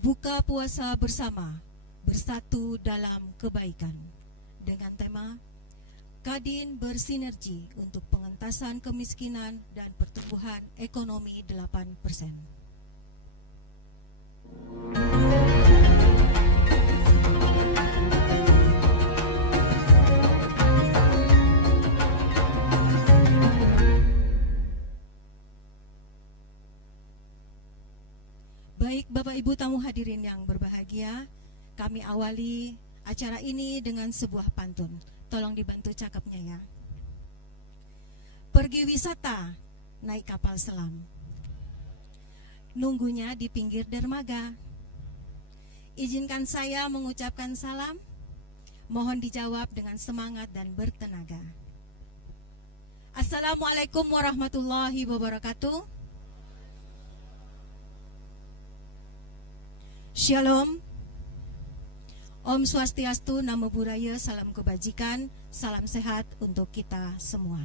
Buka puasa bersama, bersatu dalam kebaikan, dengan tema Kadin bersinergi untuk pengentasan kemiskinan dan pertumbuhan ekonomi 8%. Baik Bapak Ibu tamu hadirin yang berbahagia, kami awali acara ini dengan sebuah pantun. Tolong dibantu cakapnya ya. Pergi wisata, naik kapal selam. Nunggunya di pinggir dermaga. Izinkan saya mengucapkan salam. Mohon dijawab dengan semangat dan bertenaga. Assalamualaikum warahmatullahi wabarakatuh. Shalom. Om Swastiastu, Namo Buddhaya, salam kebajikan, salam sehat untuk kita semua.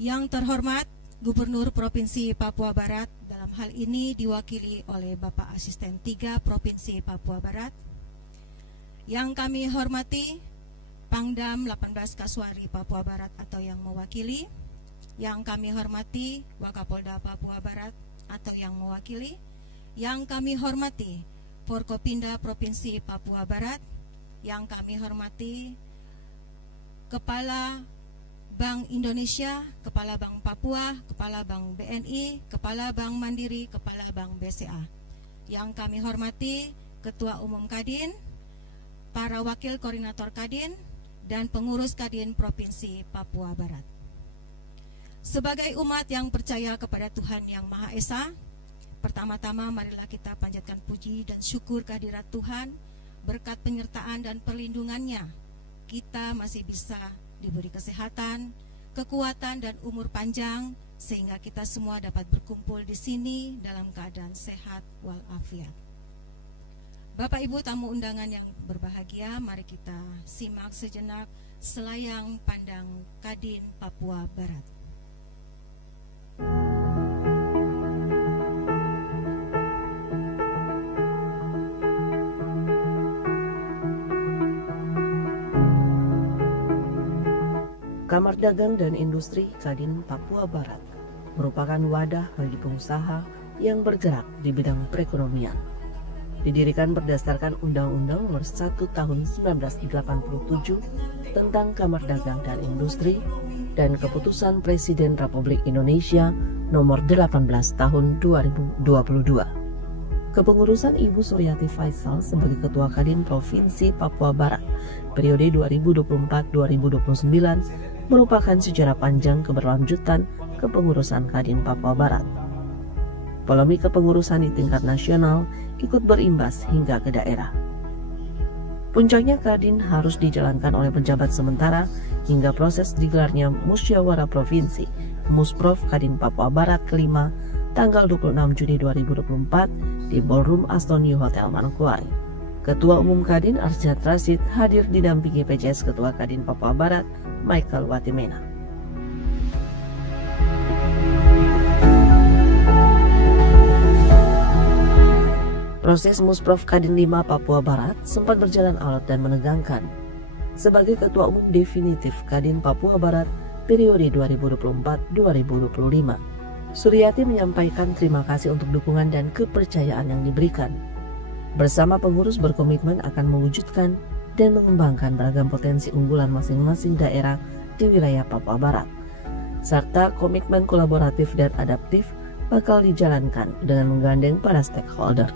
Yang terhormat Gubernur Provinsi Papua Barat, dalam hal ini diwakili oleh Bapak Asisten 3 Provinsi Papua Barat. Yang kami hormati Pangdam 18 Kasuari Papua Barat atau yang mewakili. Yang kami hormati Wakapolda Papua Barat atau yang mewakili. Yang kami hormati Forkopimda Provinsi Papua Barat, yang kami hormati Kepala Bank Indonesia, Kepala Bank Papua, Kepala Bank BNI, Kepala Bank Mandiri, Kepala Bank BCA. Yang kami hormati Ketua Umum Kadin, para Wakil Koordinator Kadin, dan pengurus Kadin Provinsi Papua Barat. Sebagai umat yang percaya kepada Tuhan Yang Maha Esa, pertama-tama marilah kita panjatkan puji dan syukur kehadirat Tuhan. Berkat penyertaan dan perlindungannya, kita masih bisa diberi kesehatan, kekuatan dan umur panjang, sehingga kita semua dapat berkumpul di sini dalam keadaan sehat walafiat. Bapak Ibu tamu undangan yang berbahagia, mari kita simak sejenak selayang pandang Kadin Papua Barat. Kamar Dagang dan Industri Kadin Papua Barat merupakan wadah bagi pengusaha yang bergerak di bidang perekonomian. Didirikan berdasarkan Undang-Undang Nomor 1 Tahun 1987 tentang Kamar Dagang dan Industri dan Keputusan Presiden Republik Indonesia Nomor 18 Tahun 2022. Kepengurusan Ibu Suryati Faisal sebagai Ketua Kadin Provinsi Papua Barat periode 2024-2029 merupakan sejarah panjang keberlanjutan kepengurusan Kadin Papua Barat. Polemik kepengurusan di tingkat nasional ikut berimbas hingga ke daerah. Puncaknya Kadin harus dijalankan oleh penjabat sementara hingga proses digelarnya Musyawarah Provinsi Musprov Kadin Papua Barat kelima tanggal 26 Juni 2024 di Ballroom Astoni Hotel Manokwari. Ketua Umum Kadin Arsyad Rashid hadir didampingi PJS Ketua Kadin Papua Barat Michael Watimena. Proses Musprov Kadin 5 Papua Barat sempat berjalan alot dan menegangkan. Sebagai Ketua Umum definitif Kadin Papua Barat periode 2024-2025, Suryati menyampaikan terima kasih untuk dukungan dan kepercayaan yang diberikan. Bersama pengurus berkomitmen akan mewujudkan dan mengembangkan beragam potensi unggulan masing-masing daerah di wilayah Papua Barat, serta komitmen kolaboratif dan adaptif bakal dijalankan dengan menggandeng para stakeholder.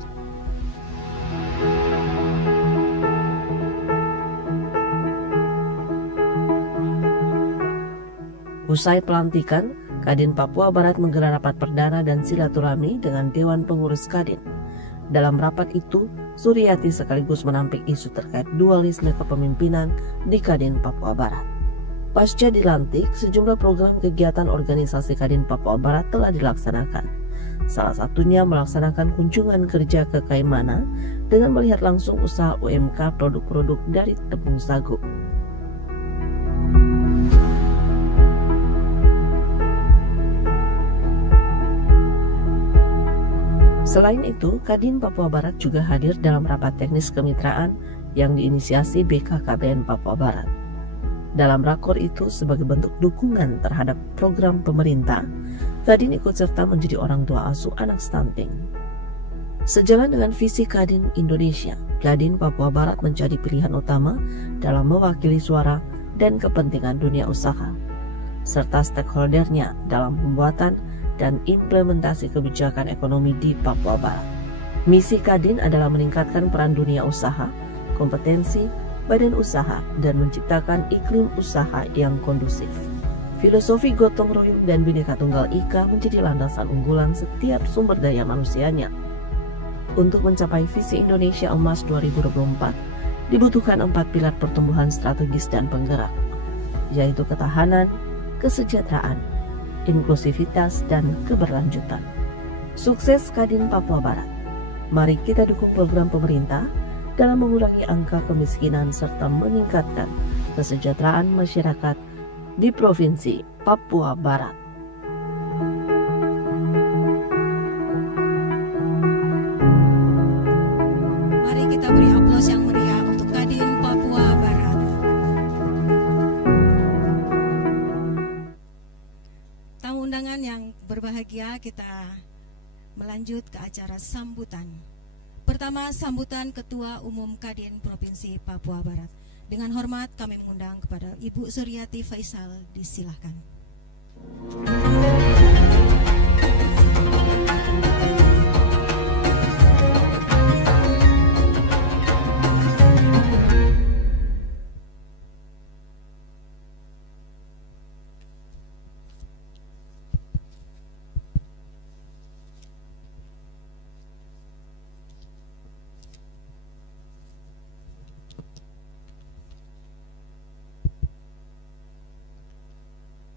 Usai pelantikan, Kadin Papua Barat menggelar rapat perdana dan silaturahmi dengan Dewan Pengurus Kadin. Dalam rapat itu, Suryati sekaligus menampik isu terkait dualisme kepemimpinan di Kadin Papua Barat. Pasca dilantik, sejumlah program kegiatan organisasi Kadin Papua Barat telah dilaksanakan. Salah satunya melaksanakan kunjungan kerja ke Kaimana dengan melihat langsung usaha UMK produk-produk dari tepung sagu. Selain itu, Kadin Papua Barat juga hadir dalam rapat teknis kemitraan yang diinisiasi BKKBN Papua Barat. Dalam rakor itu, sebagai bentuk dukungan terhadap program pemerintah, Kadin ikut serta menjadi orang tua asuh anak stunting. Sejalan dengan visi Kadin Indonesia, Kadin Papua Barat menjadi pilihan utama dalam mewakili suara dan kepentingan dunia usaha, serta stakeholdernya dalam pembuatan dan implementasi kebijakan ekonomi di Papua Barat. Misi Kadin adalah meningkatkan peran dunia usaha, kompetensi, badan usaha, dan menciptakan iklim usaha yang kondusif. Filosofi gotong royong dan Bhinneka Tunggal Ika menjadi landasan unggulan setiap sumber daya manusianya. Untuk mencapai visi Indonesia Emas 2024, dibutuhkan 4 pilar pertumbuhan strategis dan penggerak, yaitu ketahanan, kesejahteraan, inklusivitas, dan keberlanjutan. Sukses Kadin Papua Barat. Mari kita dukung program pemerintah dalam mengurangi angka kemiskinan serta meningkatkan kesejahteraan masyarakat di Provinsi Papua Barat. Mari kita beri aplaus yang meriah untuk Kadin Papua Barat. Tamu undangan yang berbahagia, kita melanjut ke acara sambutan. Pertama, sambutan Ketua Umum Kadin Provinsi Papua Barat. Dengan hormat kami mengundang kepada Ibu Suryati Faisal, disilahkan.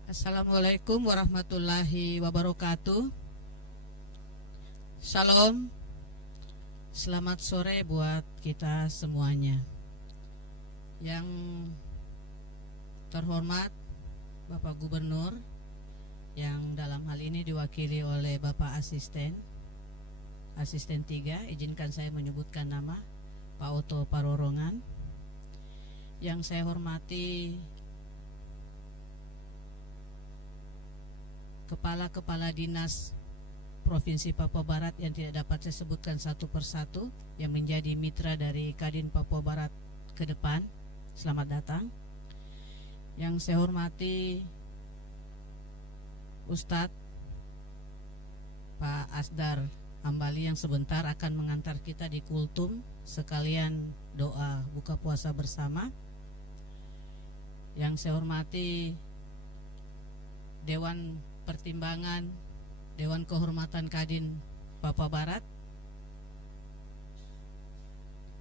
Assalamualaikum warahmatullahi wabarakatuh. Shalom. Selamat sore buat kita semuanya. Yang terhormat Bapak Gubernur, yang dalam hal ini diwakili oleh Bapak Asisten 3, izinkan saya menyebutkan nama Pak Oto Parorongan. Yang saya hormati Kepala-Kepala Dinas Provinsi Papua Barat yang tidak dapat saya sebutkan satu persatu, yang menjadi mitra dari Kadin Papua Barat ke depan. Selamat datang. Yang saya hormati Ustadz Pak Asdar Ambali yang sebentar akan mengantar kita di kultum, sekalian doa buka puasa bersama. Yang saya hormati Dewan Pertimbangan Dewan Kehormatan Kadin Papua Barat.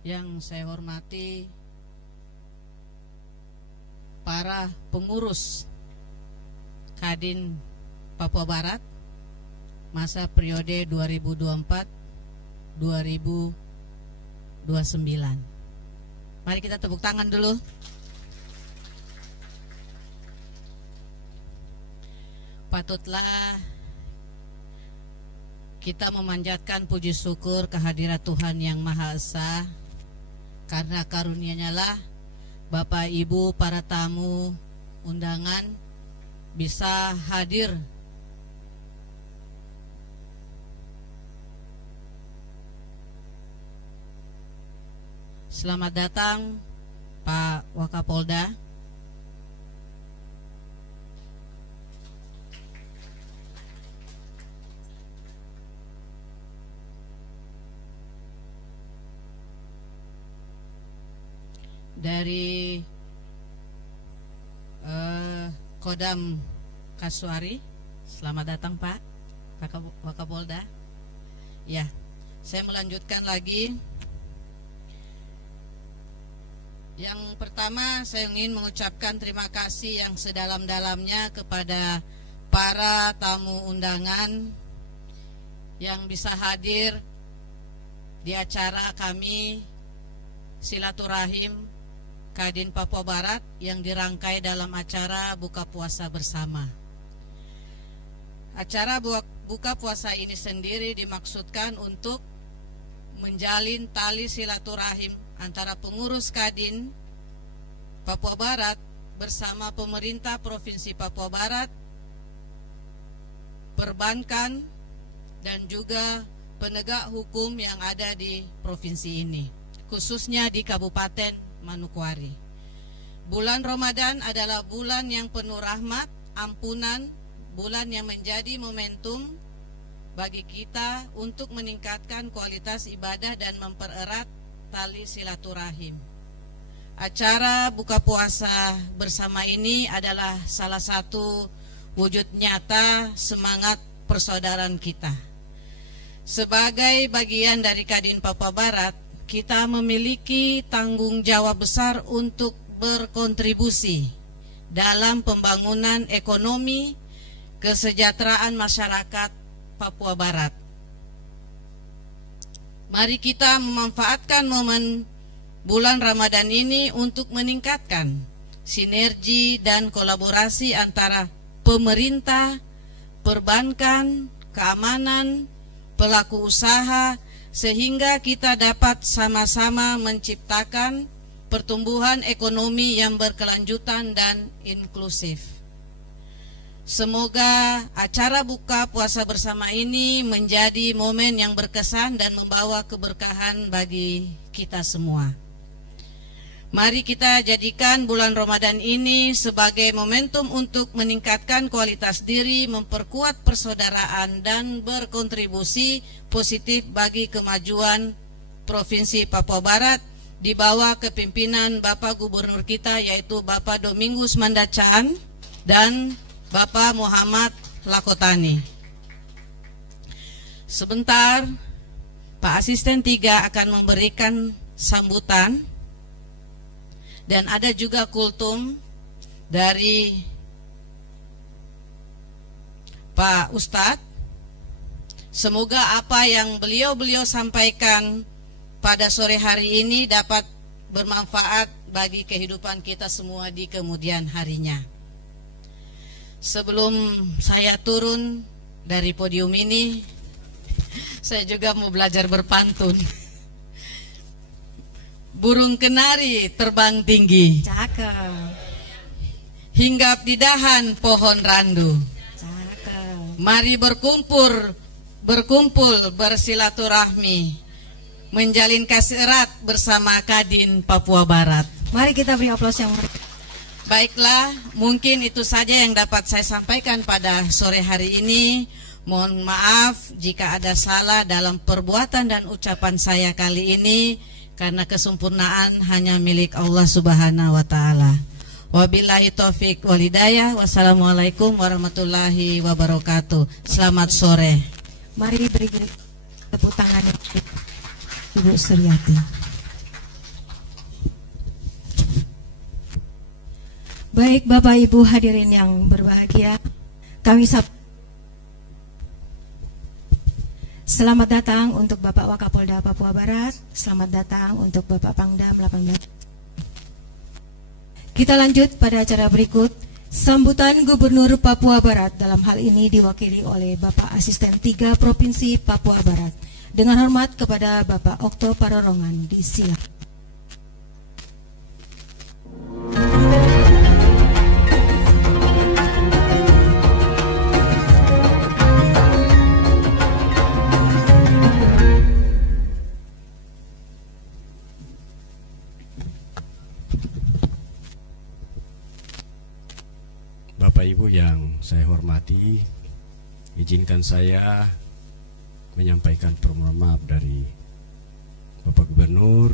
Yang saya hormati para pengurus Kadin Papua Barat masa periode 2024-2029. Mari kita tepuk tangan dulu. Patutlah kita memanjatkan puji syukur kehadirat Tuhan Yang Maha Esa, karena karunia-Nya lah Bapak Ibu para tamu undangan bisa hadir Selamat datang Pak Wakapolda, dari Kodam Kasuari. Selamat datang Pak Wakapolda. Ya, saya melanjutkan lagi. Yang pertama, saya ingin mengucapkan terima kasih yang sedalam-dalamnya kepada para tamu undangan yang bisa hadir di acara kami silaturahim Kadin Papua Barat yang dirangkai dalam acara buka puasa bersama. Acara buka puasa ini sendiri dimaksudkan untuk menjalin tali silaturahim antara pengurus Kadin Papua Barat bersama pemerintah Provinsi Papua Barat, perbankan, dan juga penegak hukum yang ada di provinsi ini, khususnya di Kabupaten Manokwari. Bulan Ramadan adalah bulan yang penuh rahmat, ampunan, bulan yang menjadi momentum bagi kita untuk meningkatkan kualitas ibadah dan mempererat tali silaturahim. Acara buka puasa bersama ini adalah salah satu wujud nyata semangat persaudaraan kita. Sebagai bagian dari Kadin Papua Barat, kita memiliki tanggung jawab besar untuk berkontribusi dalam pembangunan ekonomi kesejahteraan masyarakat Papua Barat. Mari kita memanfaatkan momen bulan Ramadan ini untuk meningkatkan sinergi dan kolaborasi antara pemerintah, perbankan, keamanan, pelaku usaha, sehingga kita dapat sama-sama menciptakan pertumbuhan ekonomi yang berkelanjutan dan inklusif. Semoga acara buka puasa bersama ini menjadi momen yang berkesan dan membawa keberkahan bagi kita semua. Mari kita jadikan bulan Ramadan ini sebagai momentum untuk meningkatkan kualitas diri, memperkuat persaudaraan, dan berkontribusi positif bagi kemajuan Provinsi Papua Barat di bawah kepimpinan Bapak Gubernur kita, yaitu Bapak Domingus Mandacaan dan Bapak Muhammad Lakotani. Sebentar, Pak Asisten 3 akan memberikan sambutan, dan ada juga kultum dari Pak Ustadz. Semoga apa yang beliau sampaikan pada sore hari ini dapat bermanfaat bagi kehidupan kita semua di kemudian harinya. Sebelum saya turun dari podium ini, saya juga mau belajar berpantun. Burung kenari terbang tinggi, Cakep. hinggap di dahan pohon randu. Cakep. Mari berkumpul bersilaturahmi, menjalin kasih erat bersama Kadin Papua Barat. Mari kita beri aplaus yang Baiklah, mungkin itu saja yang dapat saya sampaikan pada sore hari ini. Mohon maaf jika ada salah dalam perbuatan dan ucapan saya kali ini, karena kesempurnaan hanya milik Allah Subhanahu wa Ta'ala. Wabillahi taufik wal hidayah. Wassalamualaikum warahmatullahi wabarakatuh. Selamat sore. Mari beri tepuk tangan Ibu Suryati. Baik Bapak Ibu hadirin yang berbahagia, kami selamat datang untuk Bapak Wakapolda Papua Barat, selamat datang untuk Bapak Pangdam 18. Kita lanjut pada acara berikut, sambutan Gubernur Papua Barat, dalam hal ini diwakili oleh Bapak Asisten 3 Provinsi Papua Barat. Dengan hormat kepada Bapak Okto Parorongan, disilakan. Bapak Ibu yang saya hormati, izinkan saya menyampaikan permohonan maaf dari Bapak Gubernur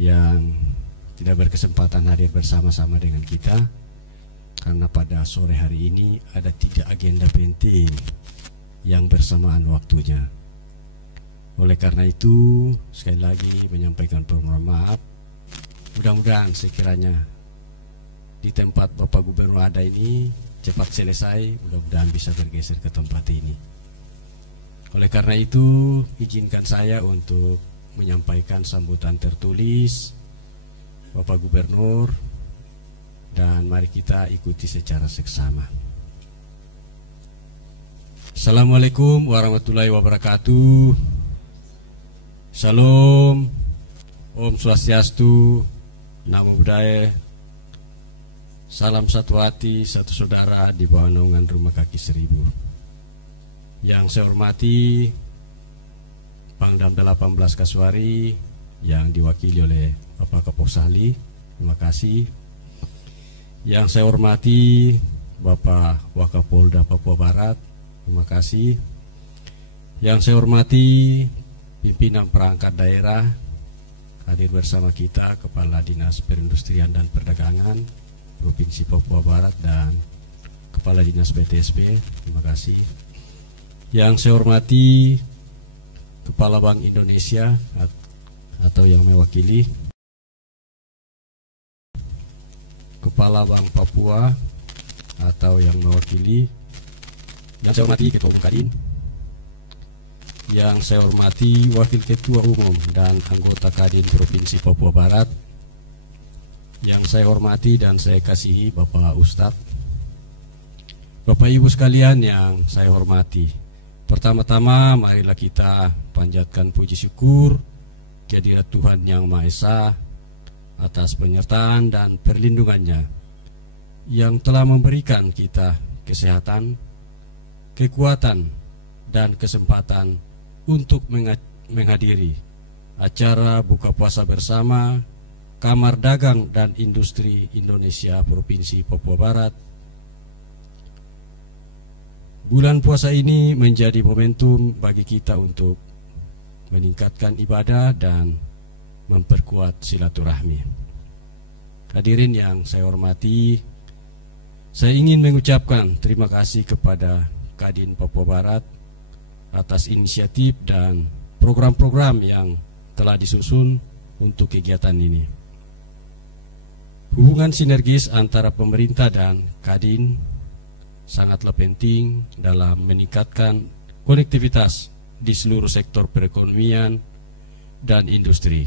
yang tidak berkesempatan hadir bersama-sama dengan kita, karena pada sore hari ini ada 3 agenda penting yang bersamaan waktunya. Oleh karena itu, sekali lagi menyampaikan permohonan maaf. Mudah-mudahan sekiranya di tempat Bapak Gubernur ada ini cepat selesai, mudah-mudahan bisa bergeser ke tempat ini. Oleh karena itu, izinkan saya untuk menyampaikan sambutan tertulis Bapak Gubernur, dan mari kita ikuti secara seksama. Assalamualaikum warahmatullahi wabarakatuh. Shalom, Om Swastiastu, Namo Buddhaya. Salam satu hati, satu saudara di bawah naungan Rumah Kaki Seribu. Yang saya hormati Pangdam 18 Kasuari yang diwakili oleh Bapak Kaposali, terima kasih. Yang saya hormati Bapak Wakapolda Papua Barat, terima kasih. Yang saya hormati pimpinan perangkat daerah, hadir bersama kita Kepala Dinas Perindustrian dan Perdagangan Provinsi Papua Barat dan Kepala Dinas PTSP, terima kasih. Yang saya hormati Kepala Bank Indonesia atau yang mewakili, Kepala Bank Papua atau yang mewakili, yang saya hormati Ketua Umum Kadin, yang saya hormati Wakil Ketua Umum dan anggota Kadin Provinsi Papua Barat, yang saya hormati dan saya kasihi Bapak Ustadz, Bapak Ibu sekalian yang saya hormati. Pertama-tama marilah kita panjatkan puji syukur kehadirat Tuhan Yang Maha Esa atas penyertaan dan perlindungannya yang telah memberikan kita kesehatan, kekuatan, dan kesempatan untuk menghadiri acara buka puasa bersama Kamar Dagang dan Industri Indonesia Provinsi Papua Barat. Bulan puasa ini menjadi momentum bagi kita untuk meningkatkan ibadah dan memperkuat silaturahmi. Hadirin yang saya hormati, saya ingin mengucapkan terima kasih kepada Kadin Papua Barat atas inisiatif dan program-program yang telah disusun untuk kegiatan ini. Hubungan sinergis antara pemerintah dan Kadin sangatlah penting dalam meningkatkan konektivitas di seluruh sektor perekonomian dan industri.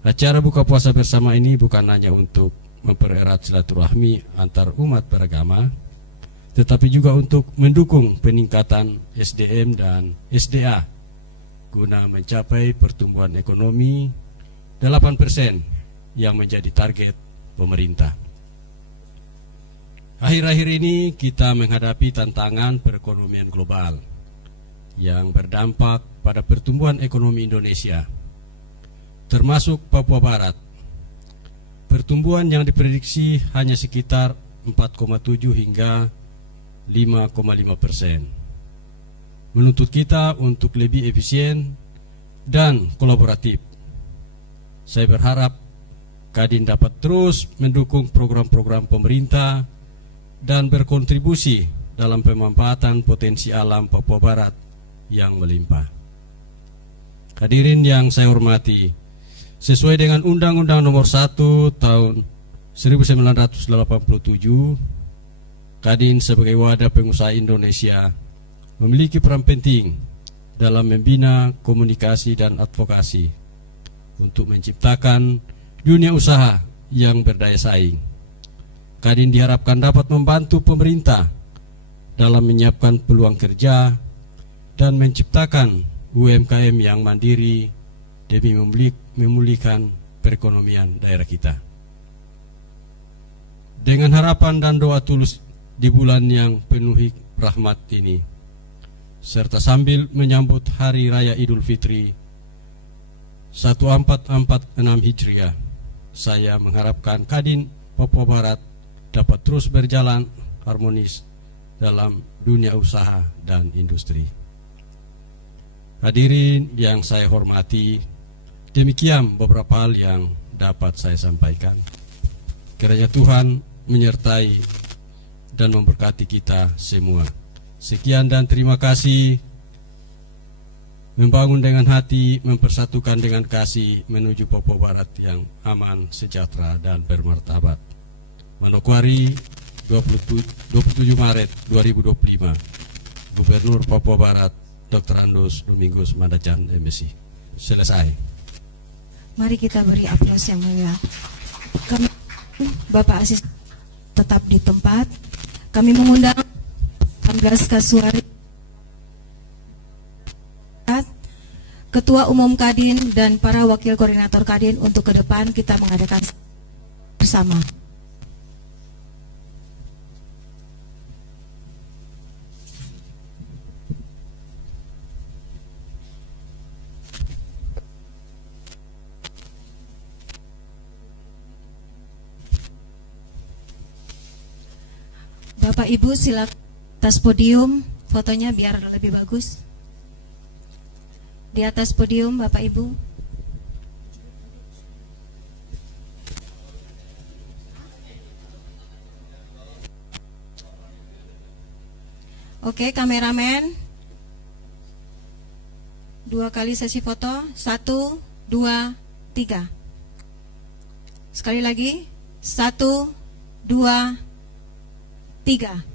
Acara buka puasa bersama ini bukan hanya untuk mempererat silaturahmi antar umat beragama, tetapi juga untuk mendukung peningkatan SDM dan SDA guna mencapai pertumbuhan ekonomi 8% yang menjadi target pemerintah. Akhir-akhir ini kita menghadapi tantangan perekonomian global yang berdampak pada pertumbuhan ekonomi Indonesia, termasuk Papua Barat. Pertumbuhan yang diprediksi hanya sekitar 4,7 hingga 5,5%, menuntut kita untuk lebih efisien dan kolaboratif. Saya berharap Kadin dapat terus mendukung program-program pemerintah dan berkontribusi dalam pemanfaatan potensi alam Papua Barat yang melimpah. Hadirin yang saya hormati, sesuai dengan Undang-Undang Nomor 1 Tahun 1987, Kadin sebagai wadah pengusaha Indonesia memiliki peran penting dalam membina komunikasi dan advokasi untuk menciptakan dunia usaha yang berdaya saing. Kadin diharapkan dapat membantu pemerintah dalam menyiapkan peluang kerja dan menciptakan UMKM yang mandiri demi memulihkan perekonomian daerah kita. Dengan harapan dan doa tulus di bulan yang penuh rahmat ini, serta sambil menyambut Hari Raya Idul Fitri 1446 Hijriah, saya mengharapkan Kadin Papua Barat dapat terus berjalan harmonis dalam dunia usaha dan industri. Hadirin yang saya hormati, demikian beberapa hal yang dapat saya sampaikan. Kiranya Tuhan menyertai dan memberkati kita semua. Sekian dan terima kasih. Membangun dengan hati, mempersatukan dengan kasih menuju Papua Barat yang aman, sejahtera, dan bermartabat. Manokwari, 27 Maret 2025. Gubernur Papua Barat Dr. Andus Domingus Mandacan, MSc. Selesai. Mari kita beri aplaus yang mulia. Kami Bapak Asis tetap di tempat. Kami mengundang 18 Kasuari, Ketua Umum Kadin dan para wakil koordinator Kadin untuk ke depan kita mengadakan bersama. Bapak Ibu silakan atas podium, fotonya biar lebih bagus. Di atas podium Bapak Ibu. Oke, kameramen. 2 kali sesi foto. 1, 2, 3. Sekali lagi. 1, 2, 3.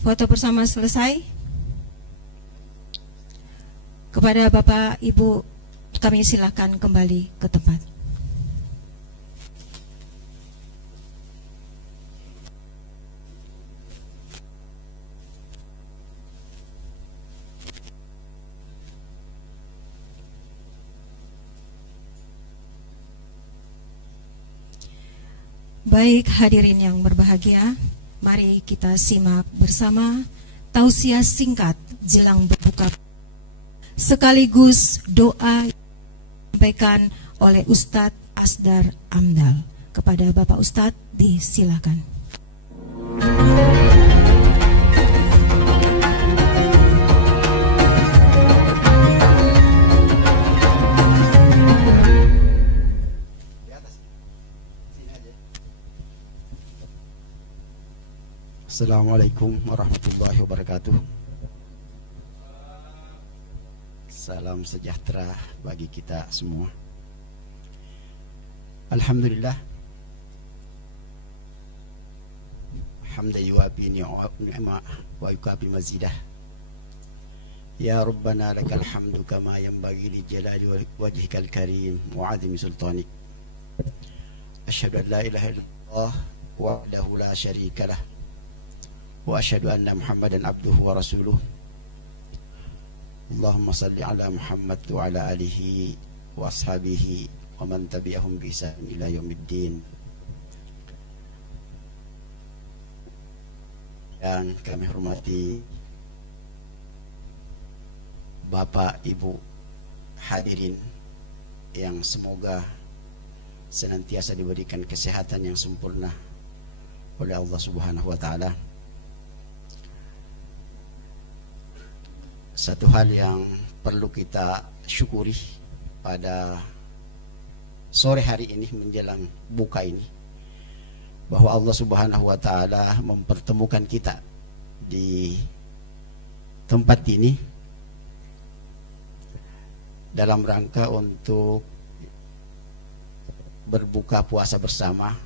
Foto bersama selesai. Kepada Bapak Ibu kami silakan kembali ke tempat. Baik hadirin yang berbahagia, mari kita simak bersama tausiah singkat jelang berbuka sekaligus doa disampaikan oleh Ustadz Asdar Amdal. Kepada Bapak Ustadz disilakan. Assalamualaikum warahmatullahi wabarakatuh. Salam sejahtera bagi kita semua. Alhamdulillah. Hamdan yuwafi ni'ma wa yukafi mazidah. Ya Rabbana lakal hamdu kama yanbaghi li jalali wajhikal karim wa 'azimi sultanik. Asyhadu an la ilaha illallah wahdahu la syarika lah. Wa asyhadu anna Muhammadan abduhu wa rasuluh. Allahumma salli ala Muhammad wa ala alihi wa ashabihi wa man tabi'ahum bi ihsan ila yaumiddin. Yang kami hormati Bapak, Ibu, hadirin yang semoga senantiasa diberikan kesehatan yang sempurna oleh Allah Subhanahu wa taala. Satu hal yang perlu kita syukuri pada sore hari ini menjelang buka ini, bahwa Allah Subhanahu wa taala mempertemukan kita di tempat ini dalam rangka untuk berbuka puasa bersama.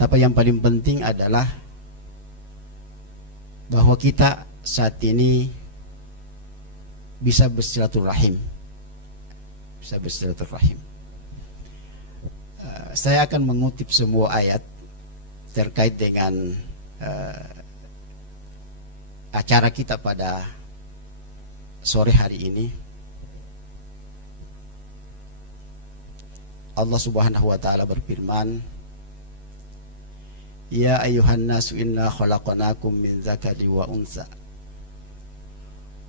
Tapi yang paling penting adalah bahwa kita saat ini bisa bersilaturahim. Saya akan mengutip semua ayat terkait dengan acara kita pada sore hari ini. Allah Subhanahu wa taala berfirman, Ya ayuhan nasu inna khalaqnakum min zakari wa unsa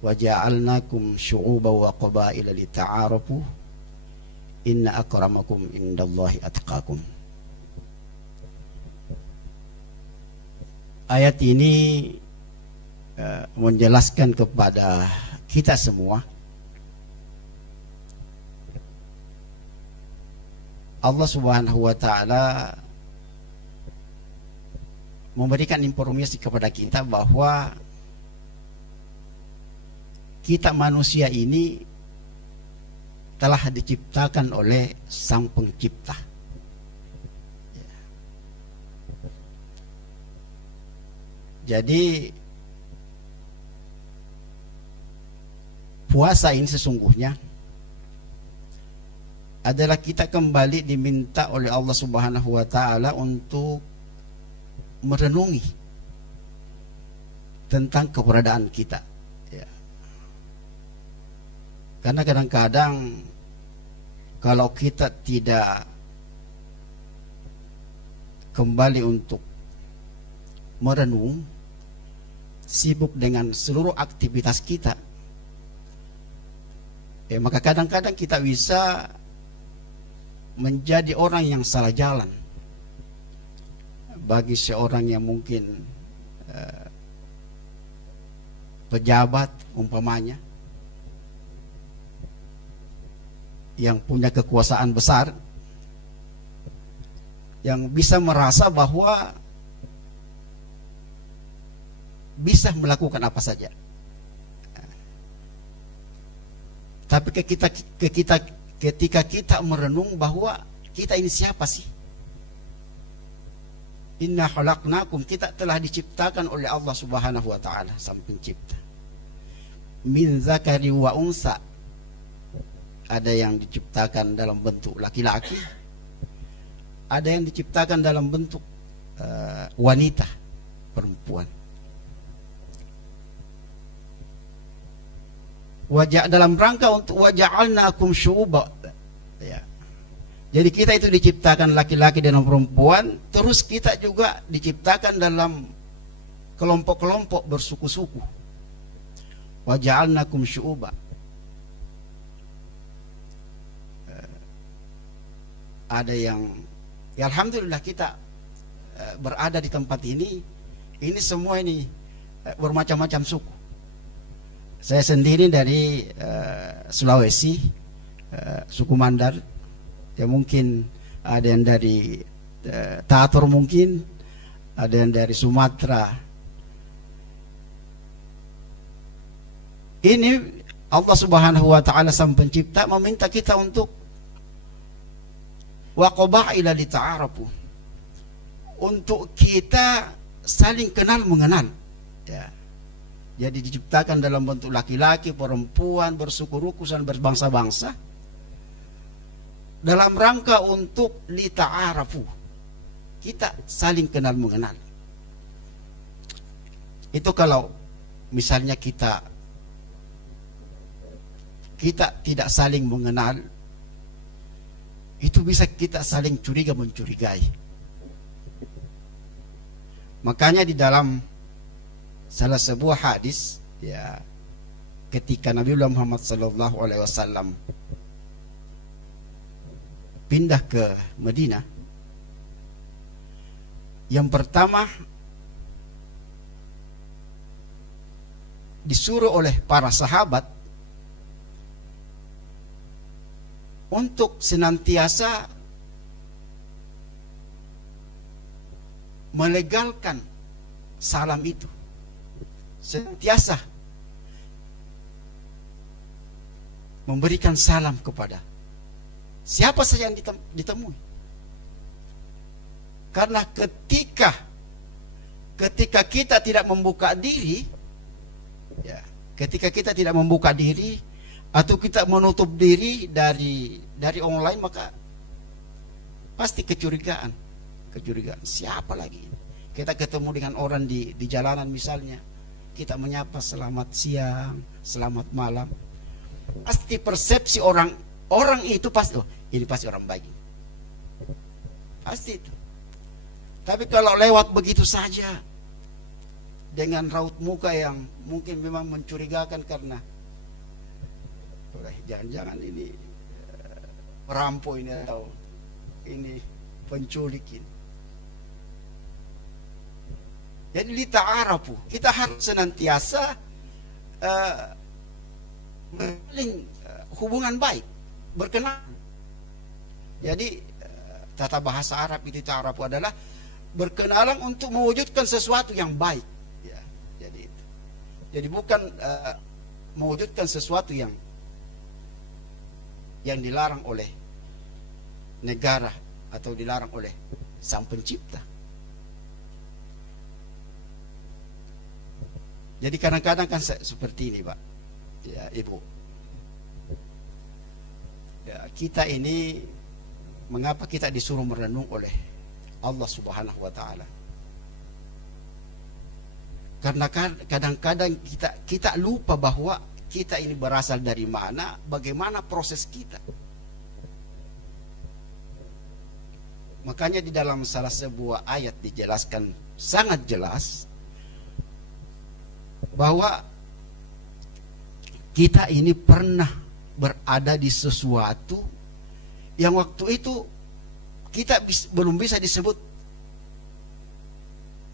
wa ja'alnakum syu'uban wa qabaila lita'arafu inna akramakum indallahi atqakum. Ayat ini menjelaskan kepada kita semua Allah Subhanahu wa taala memberikan informasi kepada kita bahwa kita manusia ini telah diciptakan oleh Sang Pencipta. Jadi puasa ini sesungguhnya adalah kita kembali diminta oleh Allah Subhanahu wa taala untuk merenungi tentang keberadaan kita, ya. Karena kadang-kadang kalau kita tidak kembali untuk merenung, sibuk dengan seluruh aktivitas kita, ya, maka kadang-kadang kita bisa menjadi orang yang salah jalan. Bagi seorang yang mungkin pejabat umpamanya, yang punya kekuasaan besar, yang bisa merasa bahwa bisa melakukan apa saja. Tapi ketika kita merenung bahwa kita ini siapa sih? Inna khalaqnakum, kita telah diciptakan oleh Allah Subhanahu wa taala, Sang Pencipta. Min zakari wa unsa. Ada yang diciptakan dalam bentuk laki-laki, ada yang diciptakan dalam bentuk wanita, perempuan. Wajah dalam rangka untuk waja'alnakum syu'uba, ya. Jadi kita itu diciptakan laki-laki dan perempuan, terus kita juga diciptakan dalam kelompok-kelompok bersuku-suku. Waja'alnakum syu'uba. Ada yang, ya alhamdulillah kita berada di tempat ini semua ini bermacam-macam suku. Saya sendiri dari Sulawesi, suku Mandar. Ya mungkin ada yang dari Tator, mungkin ada yang dari Sumatera. Ini Allah Subhanahu wa taala Sang Pencipta meminta kita untuk wa qabaila lita'arafu, untuk kita saling kenal mengenal, ya. Jadi diciptakan dalam bentuk laki-laki, perempuan, bersuku-ruku dan berbangsa-bangsa, dalam rangka untuk lita'arafu, kita saling kenal mengenal. Itu kalau misalnya kita tidak saling mengenal, itu bisa kita saling curiga mencurigai. Makanya di dalam salah sebuah hadis, ya, ketika Nabi Muhammad SAW pindah ke Madinah, yang pertama disuruh oleh para sahabat untuk senantiasa melegalkan salam itu, senantiasa memberikan salam kepada siapa saja yang ditemui. Karena ketika kita tidak membuka diri, ya, ketika kita tidak membuka diri atau kita menutup diri dari online, maka pasti kecurigaan. Siapa lagi? Kita ketemu dengan orang di jalanan misalnya, kita menyapa selamat siang, selamat malam, pasti persepsi orang itu pasti, oh ini pasti orang baik, pasti itu. Tapi kalau lewat begitu saja dengan raut muka yang mungkin memang mencurigakan, karena jangan-jangan ini perampok ini atau ini penculik ini. Jadi lita'arafu, kita harus senantiasa menjalin hubungan baik, berkenalan. Jadi tata bahasa Arab itu ta'arafu adalah berkenalan untuk mewujudkan sesuatu yang baik, ya. Jadi bukan mewujudkan sesuatu yang dilarang oleh negara atau dilarang oleh Sang Pencipta. Jadi kadang-kadang kan seperti ini, Pak, ya Ibu, ya, kita ini mengapa kita disuruh merenung oleh Allah Subhanahu wa taala? Karena kadang-kadang kita lupa bahwa kita ini berasal dari mana, bagaimana proses kita. Makanya di dalam salah sebuah ayat dijelaskan sangat jelas bahwa kita ini pernah berada di sesuatu yang waktu itu kita belum bisa disebut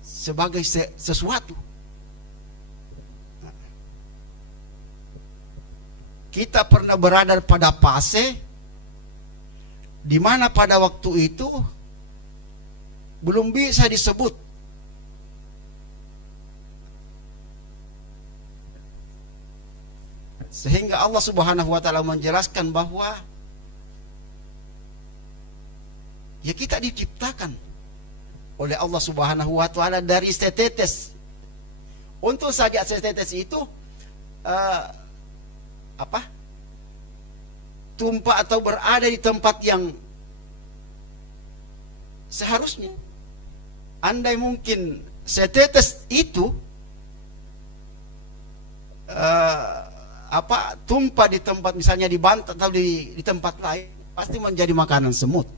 sebagai sesuatu. Kita pernah berada pada fase di mana pada waktu itu belum bisa disebut. Sehingga Allah Subhanahu wa taala menjelaskan bahwa ya kita diciptakan oleh Allah Subhanahu wa taala dari setetes. Untuk saja setetes itu tumpah atau berada di tempat yang seharusnya. Andai mungkin setetes itu tumpah di tempat misalnya di bantat atau di tempat lain, pasti menjadi makanan semut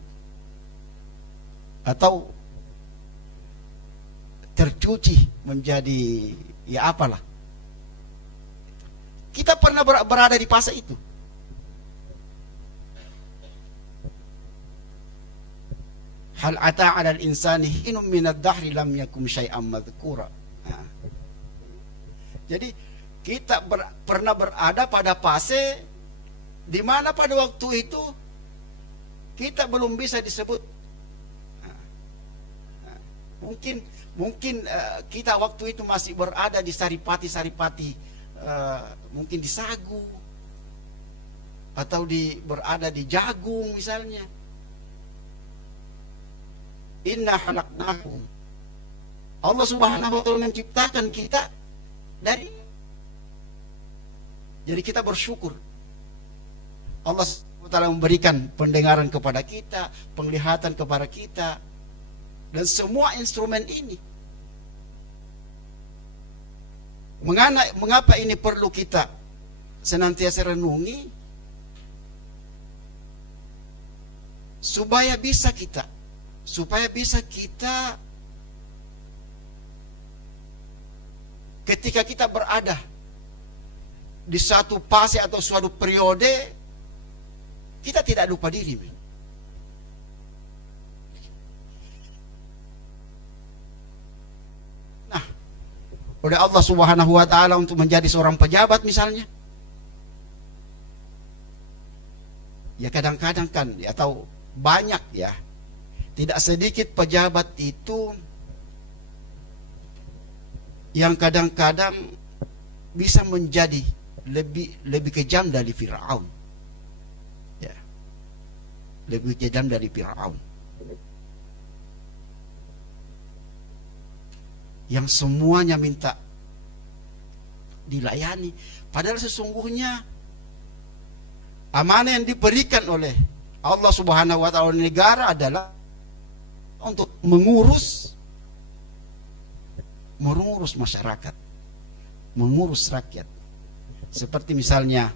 atau tercuci menjadi ya apalah. Kita pernah berada di fase itu. Hal ata 'alal insani hinum minad dahri lam yakum syai'an madhkura. Jadi kita pernah berada pada fase di mana pada waktu itu kita belum bisa disebut. Mungkin kita waktu itu masih berada di saripati, mungkin di sagu atau berada di jagung misalnya. Inna khalaqnakum. Allah Subhanahu wa taala menciptakan kita dari. Jadi kita bersyukur. Allah Subhanahu wa taala memberikan pendengaran kepada kita, penglihatan kepada kita, dan semua instrumen ini. Mengapa ini perlu kita senantiasa renungi? Supaya bisa kita ketika kita berada di satu fase atau suatu periode, kita tidak lupa diri. Nah, oleh Allah Subhanahu wa taala untuk menjadi seorang pejabat misalnya, ya kadang-kadang kan atau banyak ya, tidak sedikit pejabat itu yang kadang-kadang bisa menjadi lebih kejam dari Firaun. Ya. Lebih kejam dari Firaun. Yang semuanya minta dilayani, padahal sesungguhnya amanah yang diberikan oleh Allah Subhanahu wa taala negara adalah untuk mengurus masyarakat, mengurus rakyat. Seperti misalnya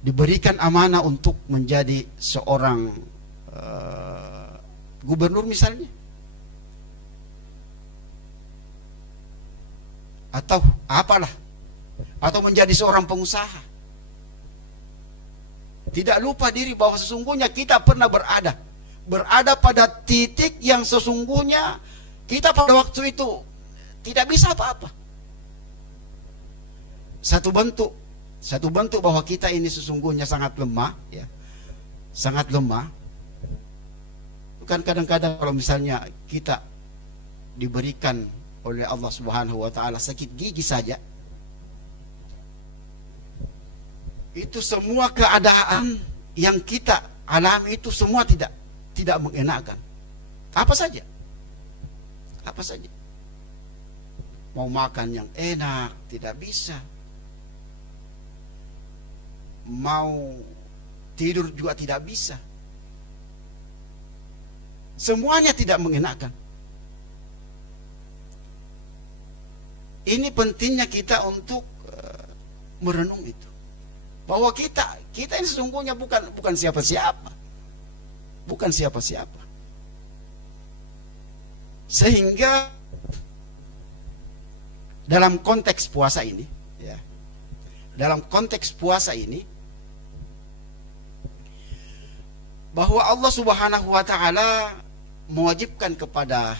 diberikan amanah untuk menjadi seorang gubernur misalnya, atau apalah, atau menjadi seorang pengusaha. Tidak lupa diri bahwa sesungguhnya kita pernah berada pada titik yang sesungguhnya kita pada waktu itu tidak bisa apa-apa. Satu bentuk bahwa kita ini sesungguhnya sangat lemah, ya, sangat lemah. Bukan kadang-kadang kalau misalnya kita diberikan oleh Allah Subhanahu wa taala sakit gigi saja, itu semua keadaan yang kita alami itu semua tidak mengenakan. Apa saja. Mau makan yang enak tidak bisa, mau tidur juga tidak bisa. Semuanya tidak mengenakan. ini pentingnya kita untuk merenung itu, bahwa kita ini sesungguhnya bukan siapa-siapa, bukan siapa-siapa. Sehingga dalam konteks puasa ini, ya, dalam konteks puasa ini, bahwa Allah Subhanahu wa Ta'ala mewajibkan kepada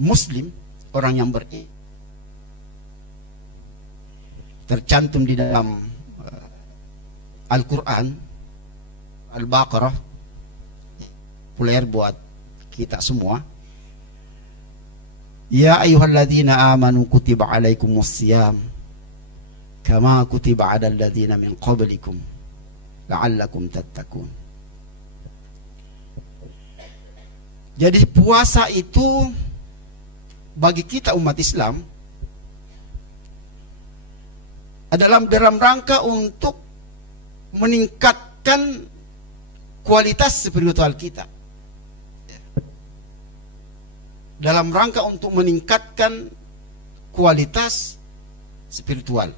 Muslim, orang yang beriman, tercantum di dalam Al-Quran Al-Baqarah, populer buat kita semua. Ya ayyuhalladzina amanu kutiba alaikumusiyam kama kutiba alal ladzina min qablikum la'allakum tattaqun. Jadi puasa itu bagi kita umat Islam adalah dalam rangka untuk meningkatkan kualitas spiritual kita, dalam rangka untuk meningkatkan kualitas spiritual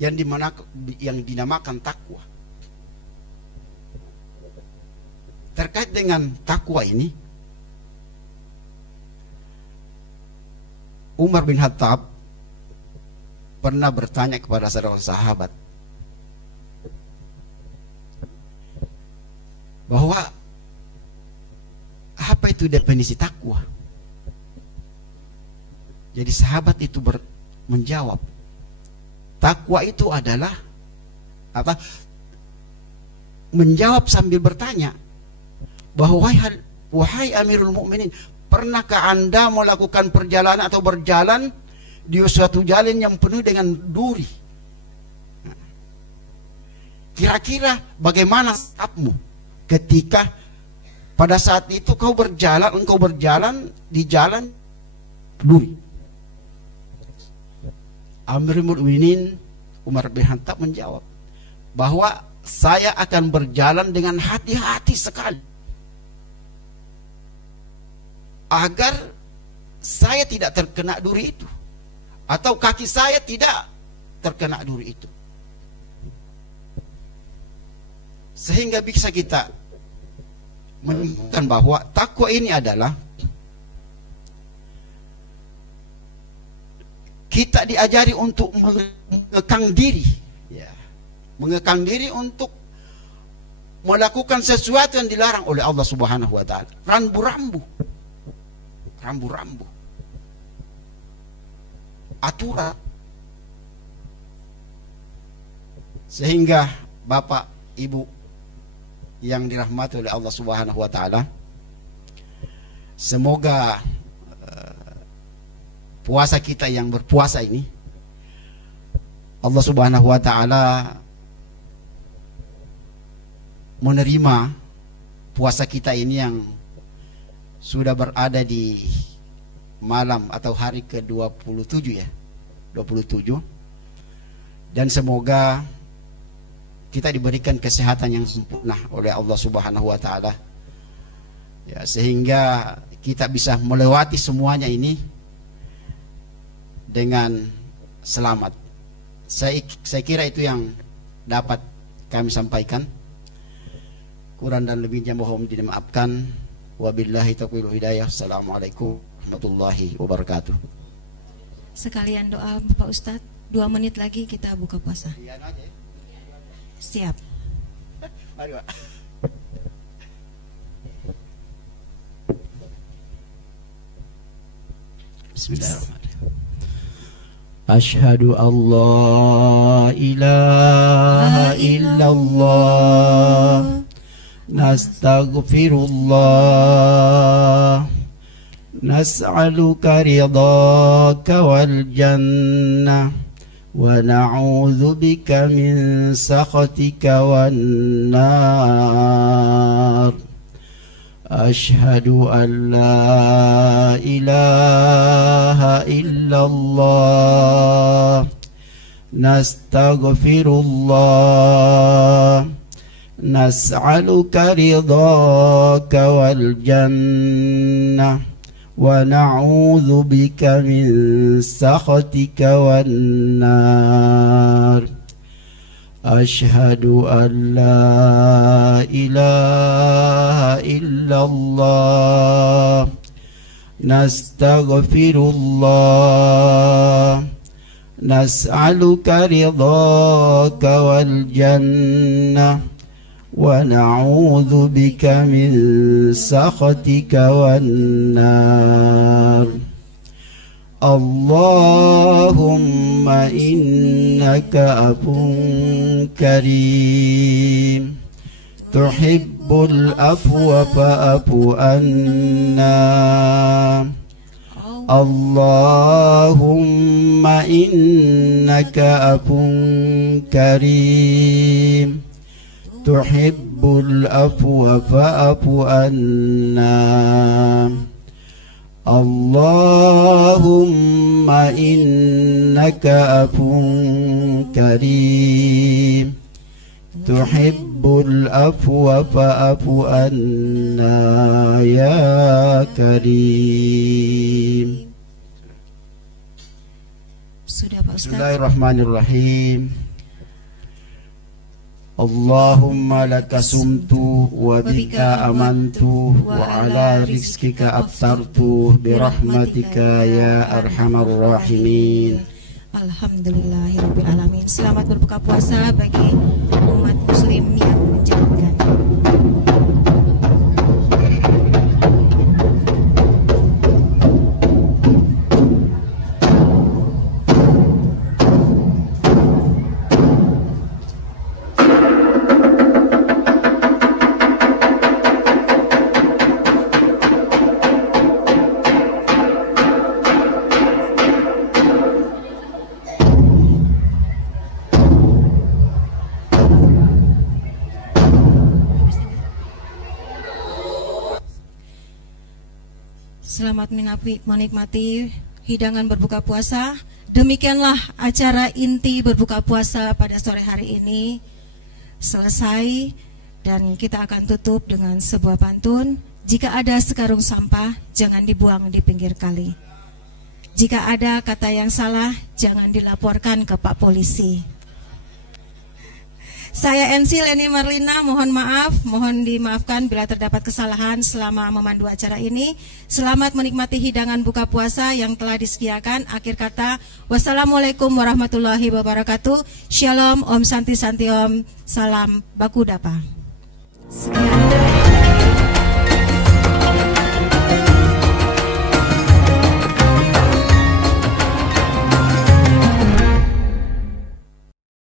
yang dinamakan takwa. Terkait dengan takwa ini, Umar bin Khattab pernah bertanya kepada seorang sahabat bahwa apa itu definisi takwa. Jadi sahabat itu menjawab, takwa itu adalah apa? Menjawab sambil bertanya bahwa wahai Amirul Mukminin, pernahkah Anda melakukan perjalanan atau berjalan di suatu jalan yang penuh dengan duri? Kira-kira bagaimana sikapmu ketika pada saat itu engkau berjalan di jalan duri? Amirul Mukminin Umar bin Khattab menjawab bahwa saya akan berjalan dengan hati-hati sekali agar saya tidak terkena duri itu, atau kaki saya tidak terkena duri itu. Sehingga bisa kita menemukan bahwa takwa ini adalah kita diajari untuk mengekang diri, ya, mengekang diri untuk melakukan sesuatu yang dilarang oleh Allah Subhanahu wa Ta'ala. Rambu-rambu, aturan. Sehingga Bapak Ibu yang dirahmati oleh Allah Subhanahu wa Ta'ala, semoga puasa kita yang berpuasa ini Allah Subhanahu wa Ta'ala menerima puasa kita ini yang sudah berada di malam atau hari ke-27, ya, 27. Dan semoga kita diberikan kesehatan yang sempurna oleh Allah Subhanahu wa Ta'ala, ya, sehingga kita bisa melewati semuanya ini dengan selamat. Saya kira itu yang dapat kami sampaikan. Kurang dan lebihnya mohon dimaafkan. Wabillahi taufiq wal hidayah. Assalamualaikum warahmatullahi wabarakatuh. Sekalian doa Bapak Ustadz, 2 menit lagi kita buka puasa. Siap. Mari, Pak. Bismillahirrahmanirrahim. Asyhadu an la ilaha illallah, nastaghfirullah, nas'aluka ridhaka wal jannah, wa na'udzu bika min sakhatika wan nar. Asyhadu an la ilaha illallah, nastaghfirullah, nas'aluka ridhaka wal jannah, ونعوذ بك من سخطك والنار أشهد أن لا إله إلا الله نستغفر الله نسألك رضاك والجنة ونعوذ بك من سخطك والنار اللهم إنك عفو كريم تحب العفو فاعف عنا اللهم إنك عفو كريم تحب العفو فاعف عنا اللهم إنك عفو كريم تحب العفو فاعف عنا يا كريم. Bismillahirrahmanirrahim. Allahumma laka sumtu wa bika amantu wa ala rizkika aftartu birahmatika ya arhamar rahimin. Alhamdulillahirabbil alamin. Selamat berbuka puasa bagi umat muslim yang menjalankan. Selamat menikmati hidangan berbuka puasa. Demikianlah acara inti berbuka puasa pada sore hari ini selesai, dan kita akan tutup dengan sebuah pantun. Jika ada sekarung sampah, jangan dibuang di pinggir kali. Jika ada kata yang salah, jangan dilaporkan ke Pak Polisi. Saya NC Leni Marlina, mohon maaf, mohon dimaafkan bila terdapat kesalahan selama memandu acara ini. Selamat menikmati hidangan buka puasa yang telah disediakan. Akhir kata, wassalamualaikum warahmatullahi wabarakatuh. Shalom, Om Santi Santi Om, salam Baku Dapa. Sekian.